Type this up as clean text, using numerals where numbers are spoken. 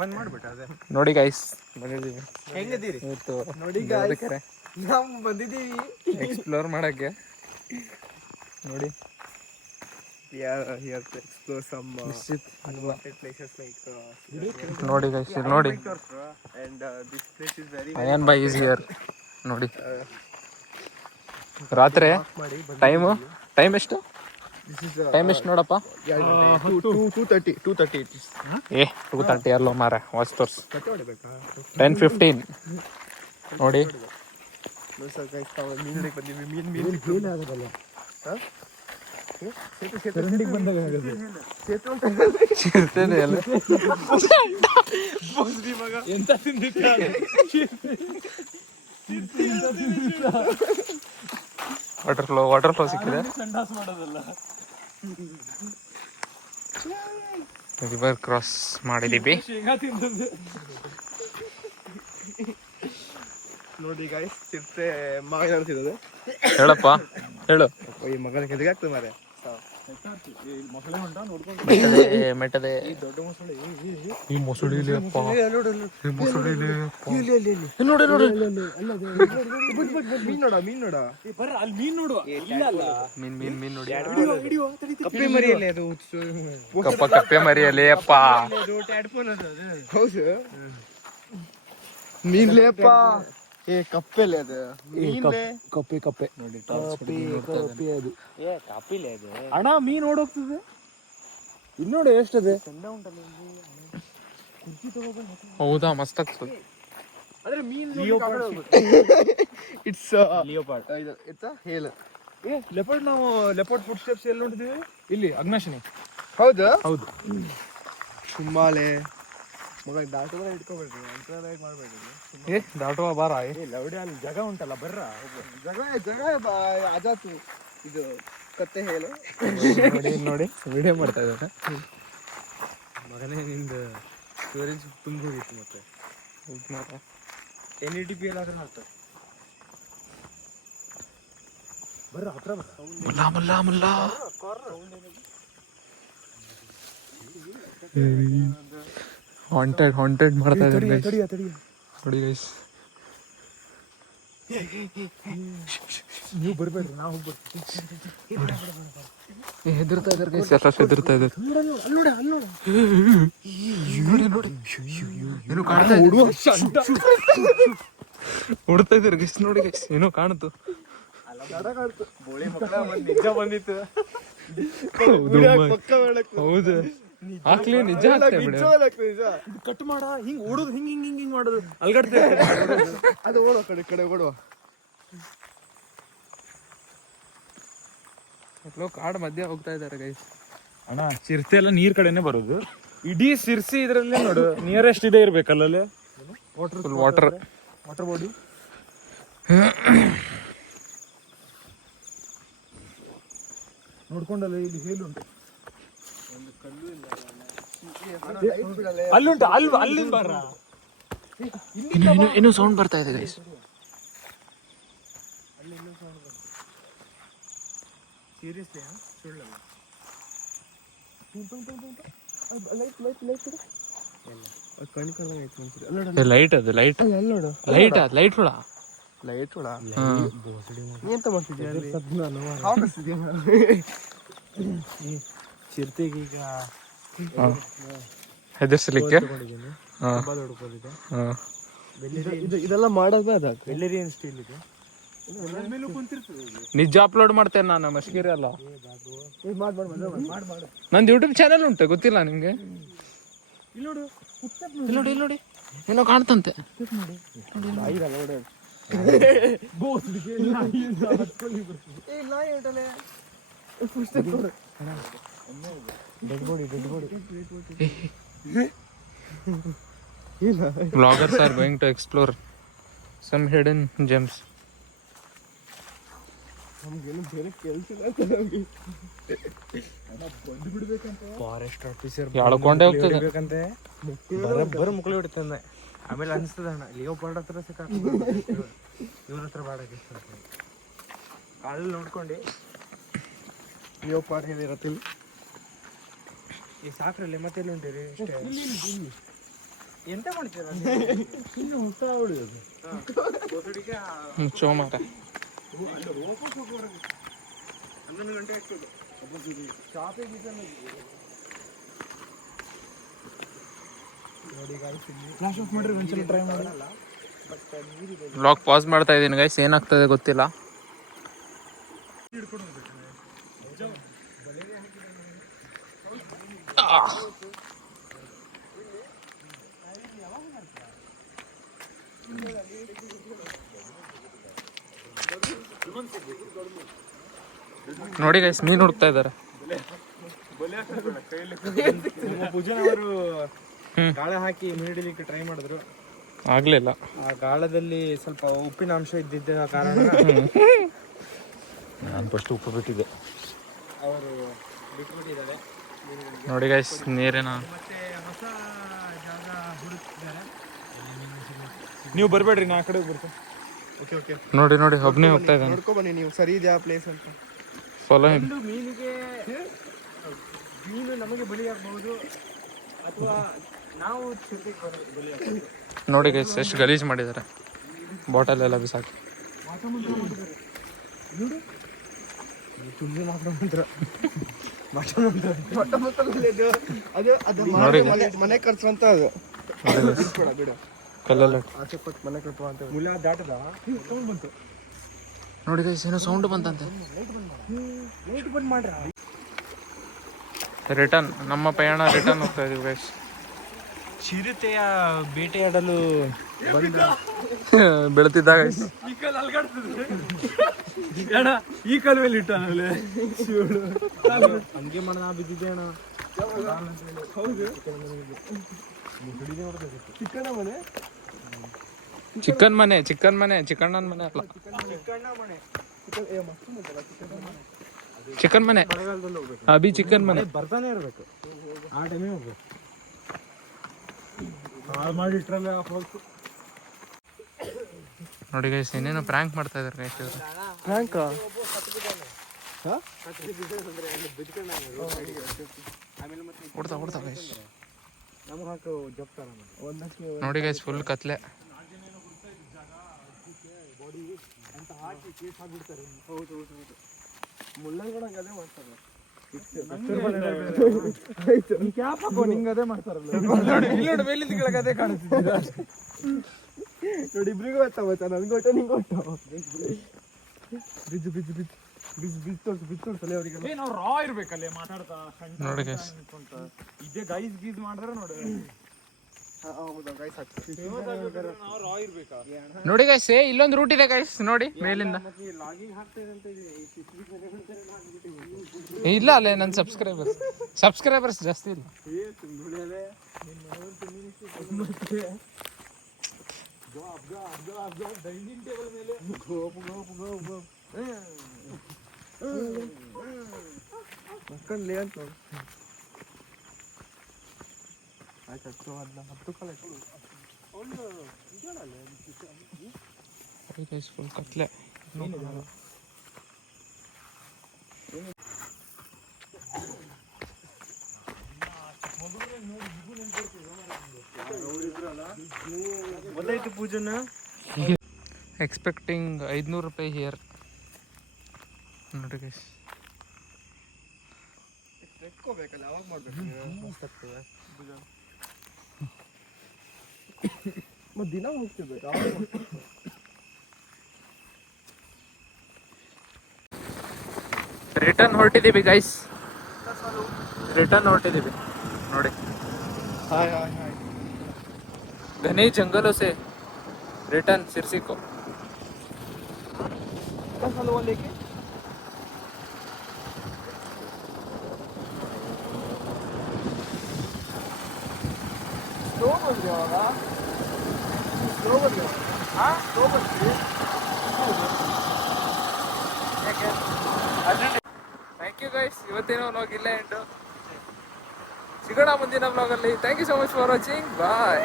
ಬಂದ್ ಮಾಡ್ಬಿಟ್ಟ ಅದೇ ನೋಡಿ ಗೈಸ್ ಬಂದಿದ್ದೀವಿ. ಹೆಂಗದೀರಿ ಇವತ್ತು ನೋಡಿ ಬೆಳದಕೆರೆ ನಾವು ಬಂದಿದ್ದೀವಿ ಎಕ್ಸ್ಪ್ಲೋರ್ ಮಾಡಕ್ಕೆ. ನೋಡಿ here to explore some unwanted places like ನೋಡಿ ಗೈಸ್ ಇಲ್ಲಿ ನೋಡಿ and this place is very ion boy is here. ನೋಡಿ ರಾತ್ರಿ ಟೈಮ್ ಎಷ್ಟು ನೋಡಪ್ಪ? 2:30 it is. 2:30 ಅಲ್ಲೋ ಮಾರ ವಾಚ್ ತೋರ್ಸ್. 10:15 ನೋಡಿ. ಮೀನ್ ಆಗೋದಲ್ಲ ವಾಟರ್ ಫ್ಲೋ ಸಿಕ್ಕಿದೆ. ರಿವರ್ ಕ್ರಾಸ್ ಮಾಡಿದೀವಿ. ನೋಡಿ ಗೈಸ್ ಚಿರ್ತೆ ಮಗ ಹೇಳ್ತಿರೋದು. ಹೇಳಪ್ಪ ಹೇಳು. ಈ ಮಗನ ಕೆದಗಾಗ್ತದೆ ಮಾರೆ. ಮೆಟ್ಟದೆ ಈ ಮೊಸಳಿ ಕಪ್ಪೆ ಮರಿಯಲ್ಲಿ ಅಪ್ಪ ಹೌದು ಮೀನ್ಲೇಪ್ಪ. ಕಪ್ಪೆಲೆ ಅದು ಕಪ್ಪೆ ನೋಡಿ ಅದು ಅಣ್ಣ ಮೀನ್ ಓಡೋಗ್ತದೆ. ಇಲ್ಲಿ ನೋಡಿ ಎಷ್ಟದೆ. ಹೌದಾ ಮಸ್ತ್ ಆಗ್ತದೆ. It's leopard. ನಾವು ಲೆಪರ್ಡ್ ಫುಡ್ ಸ್ಟೆಪ್ಸ್ ಎಲ್ಲಿ ನೋಡಿದೀವಿ? ಇಲ್ಲಿ ಅಗ್ನಾಶಿನಿ. ಹೌದು ಹೌದು ಸುಮ್ಮಾಲೆ ಮಗ ದಾಟುವ ಇಟ್ಕೋಬೇಡ್ರಿ, ಅಂತ ಮಾಡ್ಬೇಡ್ರಿ. ದಾಟುವ ಬಾರ ಲವಡಿ ಅಲ್ಲಿ ಜಾಗ ಉಂಟಲ್ಲ ಬರ್ರ. ಜಾಗ ಅಜಾತು ಇದು ಕತ್ತೆ ಹೇಳು. ನೋಡಿ ವಿಡಿಯೋ ಮಾಡ್ತಾ ಇದ್ದಾರೆ ಮಗನೇ. ನಿಂದು ಸ್ಟೋರೇಜ್ ತುಂಬ ಹೋಗಿತ್ತು. ಮತ್ತೆ NEDP ಎಲ್ಲ ಆದ್ರೆ ಮಾಡ್ತಾರೆ ಬರ್ರ ಹತ್ರ ಮುಲ್ಲ ಹಾಂಟೆಡ್ ಮಾಡ್ತಾ ಇದ್ದಾರೆ ನೋಡಿ ಗೈಸ್. ನೀವು ಬರ್ಬೇಡ್ರಿ, ನಾವು ಹೆದರ್ತಾ ಇದ್ದಾರೆ ಗೈಸ್. ಎಲ್ಲ ಹೆದರ್ತಾ ಇದ್ದಾರೆ. ನೋಡಿ ಏನೋ ಕಾಣ್ತಾ ಹೊಡ್ತಾ ಇದ್ದಾರೆ ಗೈಸ್. ನೋಡಿ ಗೈಸ್ ಏನೋ ಕಾಣ್ತು. ನಿಜ ಬಂದಿತ್ತು. ಹೌದು ಹಾಕ್ಲಿ ನಿಜ ಕಟ್ ಮಾಡ ಹಿಂಗ್ ಓಡೋದು. ಹಿಂಗ್ ಮಾಡೋದು ಅಲ್ಗಡ್ತ ಅದು ಓಡೋ ಕಡೆ ಓಡುವ. ಕಾಡ್ ಮಧ್ಯ ಹೋಗ್ತಾ ಇದ್ದಾರೆ ಗೈಸ್. ಅಣ್ಣ ಚಿರತೆ ಎಲ್ಲ ನೀರ್ ಕಡೆನೆ ಬರೋದು. ಇಡೀ ಸಿರ್ಸಿ ಇದ್ರಲ್ಲೇ ನೋಡು ನಿಯರೆಸ್ಟ್ ಇದೆ ಇರ್ಬೇಕಲ್ಲ. ವಾಟರ್ ಬಾಡಿ ನೋಡ್ಕೊಂಡಲ್ಲ. ಇಲ್ಲಿ ಹೇಳುಂಟು ಅಲ್ಲುಂಟು ಅಲ್ಲಿಂದ ಬಾರ. ಇನ್ನೂ ಸೌಂಡ್ ಬರ್ತಾ ಇದೆ ಗೈಸ್. ಸೀರಿಯಸ್ಲಿ ಸುಳ್ಳಲ್ಲ. ಲೈಟ್ ಅದು ಲೈಟ್ ಹುಳ. ಎಂತ ಮಾಡ್ತಿದ್ದೆ ಚಿರತೆಗೆ ಈಗ ಹೆದರ್ಸಲಿಕ್ಕೆ ಇದೆಲ್ಲ ಮಾಡೋದು. ಬೆಳ್ಳೇರಿಯನ್ ಸ್ಟೀಲ್ ಇದೆ. ನಿಜ ಅಪ್ಲೋಡ್ ಮಾಡ್ತೇನೆ ನಾನು ಮಸ್ಕಿರಿ ಅಲ್ಲ. ನಂದು ಯೂಟ್ಯೂಬ್ ಚಾನಲ್ ಉಂಟು, ಗೊತ್ತಿಲ್ಲ ನಿಮ್ಗೆ? ಇಲ್ಲಿ ನೋಡಿ ಏನೋ ಕಾಣ್ತಂತೆ. Vloggers are going to explore some hidden gems. Forest officer ಎಳ್ಕೊಂಡೇ ಹೋಗ್ತದೆ. ಬರ ಮುಕ್ಳು ಬಿಡ್ತಾನೆ. ಆಮೇಲೆ ಅನಿಸ್ತದ ಅಣ್ಣ ಲಿಯೋಪಾರ್ಡ್ ಹತ್ರ ಸಿಕ್ಕ ಇವ್ರ ಹತ್ರ ಬಾಡಕ್ಕೆ ಅಲ್ಲಿ ನೋಡ್ಕೊಂಡು ಲಿಯೋಪಾರ್ಡ್ ಹೇಳಿರತ್ತಿಲ್ಲ. ಈ ಸಾಕ್ರಲ್ಲಿ ಮತ್ತೆಲ್ಲ ಉಂಟಿರಿ ಎಂತ ಮಾಡ್ತೀರಾ ಇನ್ನು ಹುಟ್ಟ ಉಳಿಯೋದು ಮುಚ್ಚೋ ಮಾರ 11 ಗಂಟೆ ಆಗ್ತದೆ ಶಾಪಿಂಗ್ ಫ್ಲಾಶ್ ಆಫ್ ಮಾಡ್ರಿ ಒಂದ್ಸಲ ಟ್ರೈ ಮಾಡಲ್ಲ. ವ್ಲಾಗ್ ಪಾಸ್ ಮಾಡ್ತಾ ಇದ್ದೀನಿ ಗೈಸ್, ಏನಾಗ್ತದೆ ಗೊತ್ತಿಲ್ಲ. ನೋಡಿ ಗೈಸ್, ಮೀನು ಹುಡುಕ್ತಾ ಇದ್ದಾರೆ. ಪೂಜನ್ ಅವರು ಗಾಳ ಹಾಕಿ ಮೀನು ಹಿಡಿಲಿಕ್ಕೆ ಟ್ರೈ ಮಾಡಿದ್ರು, ಆಗ್ಲಿಲ್ಲ. ಆ ಗಾಳದಲ್ಲಿ ಸ್ವಲ್ಪ ಉಪ್ಪಿನ ಅಂಶ ಇದ್ದಿದ್ದ ಕಾರಣ ನಾನು ಫಸ್ಟ್ ಉಪ್ಪು ಬಿಟ್ಟಿದ್ದೆ, ಅವರು ಬಿಟ್ಬಿಟ್ಟಿದ್ದಾರೆ. ನೋಡಿ ಗೈಸ್, ನೀರಿನ ಮತ್ತೆ ಹೊಸ ಜಾಗ ಹುಡುಕ್ತಿದ್ದಾರೆ. ನೀವು ಬರಬೇಡ್ರಿ, ನಾ ಆ ಕಡೆ ಬರ್ತೀನಿ. ಓಕೆ ಓಕೆ, ನೋಡಿ ನೋಡಿ ಒಬ್ಬನೇ ಹೋಗ್ತಾ ಇದ್ದಾನೆ. ನೋಡ್ಕೊ ಬನ್ನಿ ನೀವು, ಸರಿ ಇದೆಯಾ ಪ್ಲೇಸ್ ಅಂತ. Follow him. ಒಂದು ಮೀನು ನಮಗೆ ಬಲಿಯಾಗಬಹುದು ಅಥವಾ ನಾವು ಬಲಿಯಾಗಬಹುದು. ನೋಡಿ ಗೈಸ್, ಎಷ್ಟು ಗಲೀಜ್ ಮಾಡಿದ್ದಾರೆ, ಬಾಟಲ್ ಎಲ್ಲ ಬಿಸಾಕಿ. ಮನೆ ಕಟ್ಸುವಂತ ಅದು ಬಿಡ ಕಲ್ಲೆಲ್ಲ ಆಚೆ ಕೊಟ್ಟು ಮನೆ ಕಟ್ಟುವ ಅಂತ ಮುಲ್ಲ ದಾಟದ ಬಂತು. ನೋಡಿ ಗೈಸ್, ಏನೋ ಸೌಂಡ್ ಬಂತಂತೆ. ಲೈಟ್ ಬಂದ್ ಮಾಡ್ರ. ರಿಟರ್ನ್, ನಮ್ಮ ಪಯಣ ರಿಟರ್ನ್ ಹೋಗ್ತಾ ಇದೀವಿ ಗೈಸ್. ಚಿರತೆಯ ಬೇಟೆಯಾಡಲು ಬೆಳ್ತಿದ್ದ ಗೈಸ್. ಈ ಕಾಲ ಅಲ್ಗಾಡ್ತದೆ ಅಣ್ಣ, ಈ ಕಾಲ ಮೇಲೆ ಇಟ್ಟ ಆಮೇಲೆ ಹಂಗೆ ಮಾಡ ನಾ ಬಿದ್ದಿದ್ದೆ ಅಣ್ಣ. ಹೌದು, ಚಿಕ್ಕಣ್ಣ ಮನೆ, ಚಿಕನ್ ಮನೆ, ಚಿಕನ್ ಮನೆ, ಚಿಕಣ್ಣನ ಮನೆ ಅಲ್ಲ, ಚಿಕ್ಕಣ್ಣ ಮನೆ, ಚಿಕನ್ ಮನೆ. ಮಳೆಗಾಲದಲ್ಲಿ ಹೋಗ್ಬೇಕು. ಅಭಿ ಚಿಕನ್ ಮನೆ. ಬರ್ತಾನೆ ಇರ್ಬೇಕು, ಆ ಟೈಮೇ ಹೋಗ್ಬೇಕು. ಹಾಳು ಮಾಡಿ ಇಟ್ರಲ್ಲ ಹೋಗ್ತು. ನೋಡಿ ಗೈಸ್, ಏನೇನೋ ಪ್ರ್ಯಾಂಕ್ ಮಾಡ್ತಾ ಇದಾರೆ ಗೈಸ್ ಇವರು. ಪ್ರ್ಯಾಂಕ ಕೊಡ್ತಾ ಕೊಡ್ತಾ ಗೈಸ್. ನಮ್ಗೆ ಹಾಕು ಜಪ್ತಾರ ಒಂದಷ್ಟು ನೋಡಿ ಗೈಸ್, ಫುಲ್ ಕತ್ಲೆ. ಅಂತ ಹಾಕಿ ಕೇಸ್ ಹಾಕ್ಬಿಡ್ತಾರೆ. ಹೌದು ಹೌದು ಹೌದು, ಮುಳ್ಳಂಗಡಂಗೆ ಅದೇ ಮಾಡ್ತಾರೆ. ನಿಂಗೆ ಅದೇ ಮಾಡ್ತಾರಲ್ಲ ನೋಡಿ, ಮೇಲಿಂದ ಕೆಳಗೆ ಅದೇ ಕಾಣಿಸ್ತಿದ್ದೀರ ನೋಡಿ. ಇಬ್ರಿಗೂ ಗೊತ್ತಾವತ್ತ, ನನ್ಗೆ ಗೊತ್ತ ನಿಂಗೆ ಗೊತ್ತಾವ. ಬಿದ್ದು ಬಿದ್ದು ಬಿದ್ದು ಬಿದ್ದು ಬಿದ್ದು ಬಿದ್ದು ತಲೆ ಅವರಿಗೆ. ನಾವು ರಾ ಇರ್ಬೇಕಲ್ಲೇ ಮಾತಾಡ್ತಾ ನೋಡಿ ಗೈಸ್, ಇದೇ ಗೈಸ್ ಗೀಸ್ ಮಾಡಿದ್ರೆ ನೋಡಿ. ಹೌದಾ ಗೈಸ್, ನಾವು ರಾ ಇರ್ಬೇಕಾ? ನೋಡಿ ಗೈಸ್, ಇಲ್ಲೊಂದು ರೂಟ್ ಇದೆ ಗೈಸ್, ನೋಡಿ ಮೇಲಿಂದ. ಲಾಗಿಂಗ್ ಹಾಕ್ತೇನೆ ಅಂತ ಇಲ್ಲ ಅಲ್ಲೇ ನನ್ನ ಸಬ್ಸ್ಕ್ರೈಬರ್ಸ್ ಜಾಸ್ತಿ ಇಲ್ಲ. ಡೈನಿಂಗ್ ಟೇಬಲ್ ಮೇಲೆ ಗೋಪ್ ಗೋಪ್ ಗೋಪ್ ಗೋಪ್ ಮಕ್ಕಳೇ ಅಂತ ನೋಡಿ. ಆಯ್ತು, 10 ಕಾಲ ಒಂದು ಗೈಸ್, ಫುಲ್ ಕತ್ಲೆ. ಗೊತ್ತಾಯ್ತು ಪೂಜನ. ಎಕ್ಸ್ಪೆಕ್ಟಿಂಗ್ 500 ರೂಪಾಯಿ ಹಿಯರ್. ನೋಡಿ ಗೈಸ್, ಎತ್ಕೋಬೇಕಲ್ಲ, ಅವಾಗ ಮಾಡ್ಬೇಕು. ಮತ್ತೆ ದಿನ ಹೋಗ್ತಿರ್ಬೇಕು. ರಿಟರ್ನ್ ಹೊರಟಿದ್ದೀವಿ ಗೈಸ್, ರಿಟರ್ನ್ ಹೊರಟಿದ್ದೀವಿ. ನೋಡಿ, ಹಾಯ್ ಹಾಯ್ ಹಾಯ್. घने जंगलों से रिटर्न सिरसी को. लेके स्लो बन गया होगा, स्लो बन गया. हाँ, स्लो बन गया. ಥ್ಯಾಂಕ್ ಯು ಗೈಸ್, ಇವತ್ತೇನೋ ವ್ಲಾಗ್ ಇಲ್ಲ ಎಂಟು. ಸಿಗೋಣ ಮುಂದಿನ ವ್ಲಾಗಲ್ಲಿ. Thank you so much for watching. Bye.